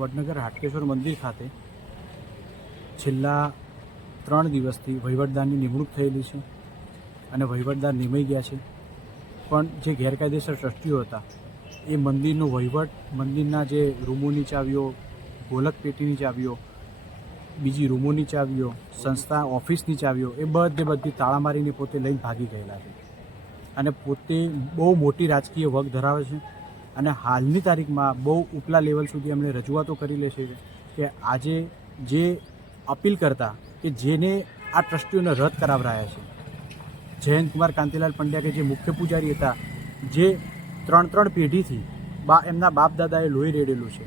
વડનગર હાટકેશ્વર મંદિર ખાતે છેલ્લા 3 દિવસથી વહીવટદારની નિમણૂક થયેલી છે અને વહીવટદાર નિમાઈ ગયા છે. પણ જે ગેરકાયદેસર ટ્રસ્ટીઓ હતા એ મંદિરનો વહીવટ, મંદિરના જે રૂમોની ચાવીઓ, ગોલક પેટીની ચાવીઓ, બીજી રૂમોની ચાવીઓ, સંસ્થા ઓફિસની ચાવીઓ એ બધી તાળા મારીને પોતે લઈને ભાગી ગયેલા છે અને પોતે બહુ મોટી રાજકીય વગ ધરાવે છે અને હાલની તારીખમાં બહુ ઉપલા લેવલ સુધી અમને રજૂઆતો કરી લે છે કે આજે જે અપીલ કરતા કે જેને આ ટ્રસ્ટીઓને રદ કરાવરાયા છે, જયંતકુમાર કાંતિલાલ પંડ્યા કે જે મુખ્ય પૂજારી હતા, જે 3 પેઢીથી એમના બાપ દાદાએ લોહી રેડેલું છે,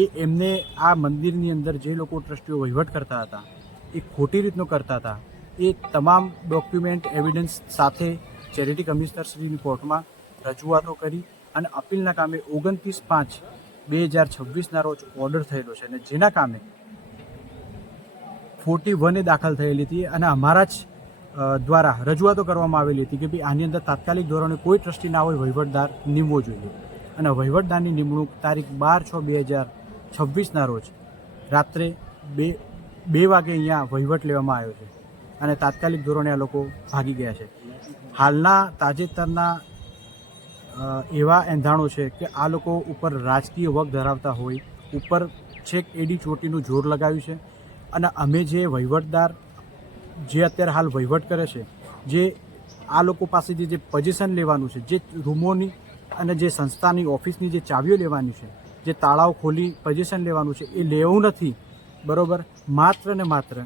એ એમને આ મંદિરની અંદર જે લોકો ટ્રસ્ટીઓ વહીવટ કરતા હતા એ ખોટી રીતનો કરતા હતા. એ તમામ ડોક્યુમેન્ટ એવિડન્સ સાથે ચેરિટી કમિશનરશ્રીની કોર્ટમાં રજૂઆતો કરી અને અપીલના કામે 29/5/2026ના રોજ ઓર્ડર થયેલો છે અને જેના કામે 41 દાખલ થયેલી હતી અને અમારા જ દ્વારા રજૂઆતો કરવામાં આવેલી હતી કે ભાઈ આની અંદર તાત્કાલિક ધોરણે કોઈ ટ્રસ્ટી ના હોય, વહીવટદાર નિમવો જોઈએ. અને વહીવટદારની નિમણૂક તારીખ 12/6/2026ના રોજ રાત્રે 2 વાગે અહીંયા વહીવટ લેવામાં આવ્યો છે અને તાત્કાલિક ધોરણે આ લોકો ભાગી ગયા છે. હાલના તાજેતરના એવા એંધાણો છે કે આ લોકો ઉપર રાજકીય વગ ધરાવતા હોય, ઉપર છેક એડી ચોટીનું જોર લગાવ્યું છે અને અમે જે વહીવટદાર જે અત્યારે હાલ વહીવટ કરે છે, જે આ લોકો પાસેથી જે પોઝિશન લેવાનું છે, જે રૂમોની અને જે સંસ્થાની ઓફિસની જે ચાવીઓ લેવાની છે, જે તાળાઓ ખોલી પોઝિશન લેવાનું છે, એ લેવું નથી. બરાબર, માત્ર ને માત્ર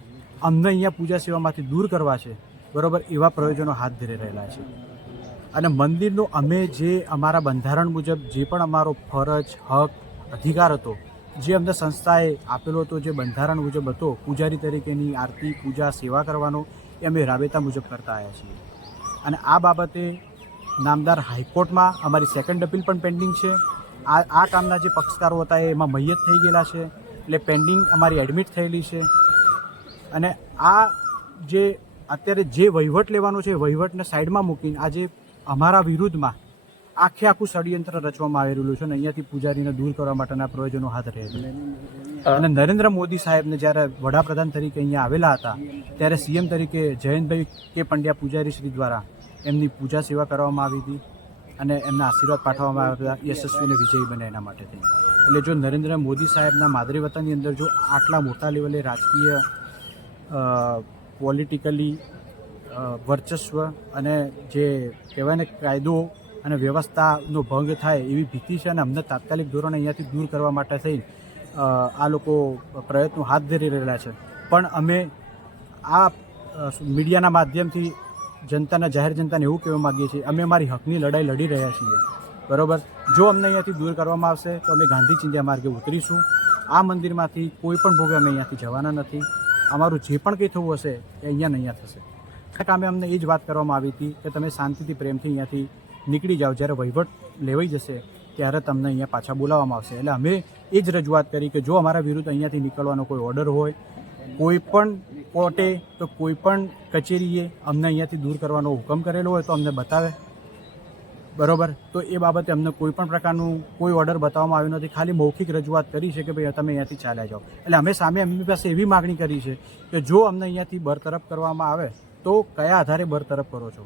અમને અહીંયા પૂજા સેવામાંથી દૂર કરવા છે. બરાબર, એવા પ્રયોજનો હાથ ધરી રહેલા છે અને મંદિરનો અમે જે અમારા બંધારણ મુજબ જે પણ અમારો ફરજ, હક, અધિકાર હતો, જે અમને સંસ્થાએ આપેલો હતો, જે બંધારણ મુજબ હતો, પૂજારી તરીકેની આરતી, પૂજા, સેવા કરવાનો, એ અમે રાબેતા મુજબ કરતા આવ્યા છીએ. અને આ બાબતે નામદાર હાઈકોર્ટમાં અમારી સેકન્ડ અપીલ પણ પેન્ડિંગ છે. આ કામના જે પક્ષકારો હતા એમાં મૈયત થઈ ગયેલા છે, એટલે પેન્ડિંગ અમારી એડમિટ થયેલી છે. અને આ જે અત્યારે જે વહીવટ લેવાનો છે, વહીવટને સાઈડમાં મૂકીને આજે અમારા વિરુદ્ધમાં આખું ષડયંત્ર રચવામાં આવેલું છે અને અહીંયાથી પૂજારીને દૂર કરવા માટેના પ્રયોજનો હાથ રહે છે. અને નરેન્દ્ર મોદી સાહેબને જ્યારે વડાપ્રધાન તરીકે અહીંયા આવેલા હતા ત્યારે સીએમ તરીકે જયંતભાઈ કે પંડ્યા પૂજારી શ્રી દ્વારા એમની પૂજા સેવા કરવામાં આવી હતી અને એમના આશીર્વાદ પાઠવવામાં આવ્યા હતા યશસ્વીને વિજયી બને એના માટે થઈ. એટલે જો નરેન્દ્ર મોદી સાહેબના માદરે વતનની અંદર જો આટલા મોટા લેવલે રાજકીય, પોલિટિકલી વર્ચસ્વ અને જે કહેવાય ને કાયદો અને વ્યવસ્થાનો ભંગ થાય એવી ભીતિ છે અને અમને તાત્કાલિક ધોરણે અહીંયાથી દૂર કરવા માટે થઈ આ લોકો પ્રયત્નો હાથ ધરી રહેલા છે. પણ અમે આ મીડિયાના માધ્યમથી જાહેર જનતાને એવું કહેવા માગીએ છીએ, અમે અમારી હકની લડાઈ લડી રહ્યા છીએ. બરાબર, જો અમને અહીંયાથી દૂર કરવામાં આવશે તો અમે ગાંધી ચિંધ્યા માર્ગે ઉતરીશું. આ મંદિરમાંથી કોઈ પણ ભોગે અમે અહીંયાથી જવાના નથી. અમારું જે પણ કંઈ થવું હશે એ અહીંયા થશે. આ કામે અમને એ જ વાત કરવામાં આવી હતી કે તમે શાંતિથી, પ્રેમથી અહીંયાથી નીકળી જાઓ, જ્યારે વહીવટ લેવાઈ જશે ત્યારે તમને અહીંયા પાછા બોલાવવામાં આવશે. એટલે અમે એ જ રજૂઆત કરી કે જો અમારા વિરુદ્ધ અહીંયાથી નીકળવાનો કોઈ ઓર્ડર હોય, કોઈ પણ કોર્ટે તો કોઈ પણ કચેરીએ અમને અહીંયાથી દૂર કરવાનો હુકમ કરેલો હોય તો અમને બતાવે. બરાબર, તો એ બાબતે અમને કોઈ પણ પ્રકારનું કોઈ ઓર્ડર બતાવવામાં આવ્યો નથી. ખાલી મૌખિક રજૂઆત કરી છે કે ભાઈ તમે અહીંયાથી ચાલ્યા જાઓ. એટલે અમે સામે એમની પાસે એવી માગણી કરી છે કે જો અમને અહીંયાથી બરતરફ કરવામાં આવે તો કયા આધારે બરતરફ કરો છો.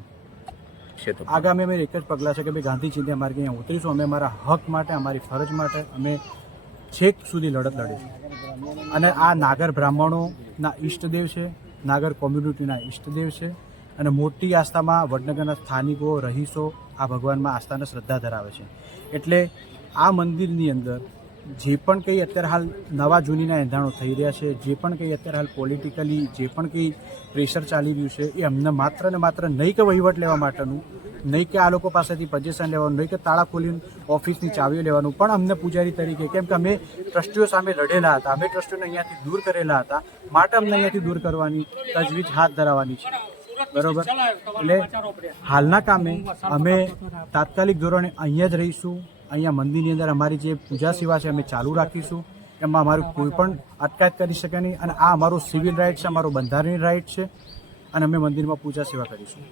આગામી અમે એક જ પગલાં છે કે ભાઈ ગાંધી ચિંધ્યા માર્ગે અહીંયા ઉતરીશું. અમે અમારા હક માટે, અમારી ફરજ માટે અમે છેક સુધી લડત લડીશું. અને આ નાગર બ્રાહ્મણોના ઈષ્ટદેવ છે, નાગર કોમ્યુનિટીના ઈષ્ટદેવ છે અને મોટી આસ્થામાં વડનગરના સ્થાનિકો, રહીશો આ ભગવાનમાં આસ્થાને શ્રદ્ધા ધરાવે છે. એટલે આ મંદિરની અંદર જે પણ કંઈ અત્યારે હાલ નવા જૂનીના એંધાણો થઈ રહ્યા છે, જે પણ કંઈ અત્યારે હાલ પોલિટિકલી જે પણ કંઈ પ્રેશર ચાલી રહ્યું છે, એ અમને માત્ર ને માત્ર નહીં કે વહીવટ લેવા માટેનું, નહીં કે આ લોકો પાસેથી પોઝિશન લેવાનું, નહીં કે તાળા ખોલીને ઓફિસની ચાવીઓ લેવાનું, પણ અમને પૂજારી તરીકે, કેમ કે અમે ટ્રસ્ટીઓ સામે લડેલા હતા, અમે ટ્રસ્ટીઓને અહીંયાથી દૂર કરેલા હતા, માટે અમને અહીંયાથી દૂર કરવાની તજવીજ હાથ ધરાવવાની છે. બરાબર, એટલે હાલના કામે અમે તાત્કાલિક ધોરણે અહીંયા જ રહીશું. અહીંયા મંદિરની અંદર અમારી જે પૂજા સેવા છે અમે ચાલુ રાખીશું. એમાં અમારું કોઈ પણ અટકાયત કરી શકે નહીં અને આ અમારો સિવિલ રાઇટ છે, અમારો બંધારણીય રાઇટ છે અને અમે મંદિરમાં પૂજા સેવા કરીશું.